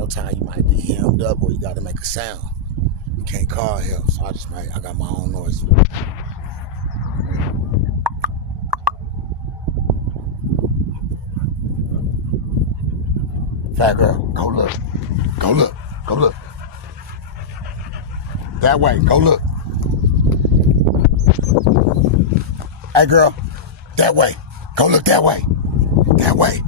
sometimes you might be hemmed up or you got to make a sound. You can't call help, so I got my own noise. Fat girl, go look. Go look. Go look. That way, go look. Hey girl, that way. Go look that way. That way.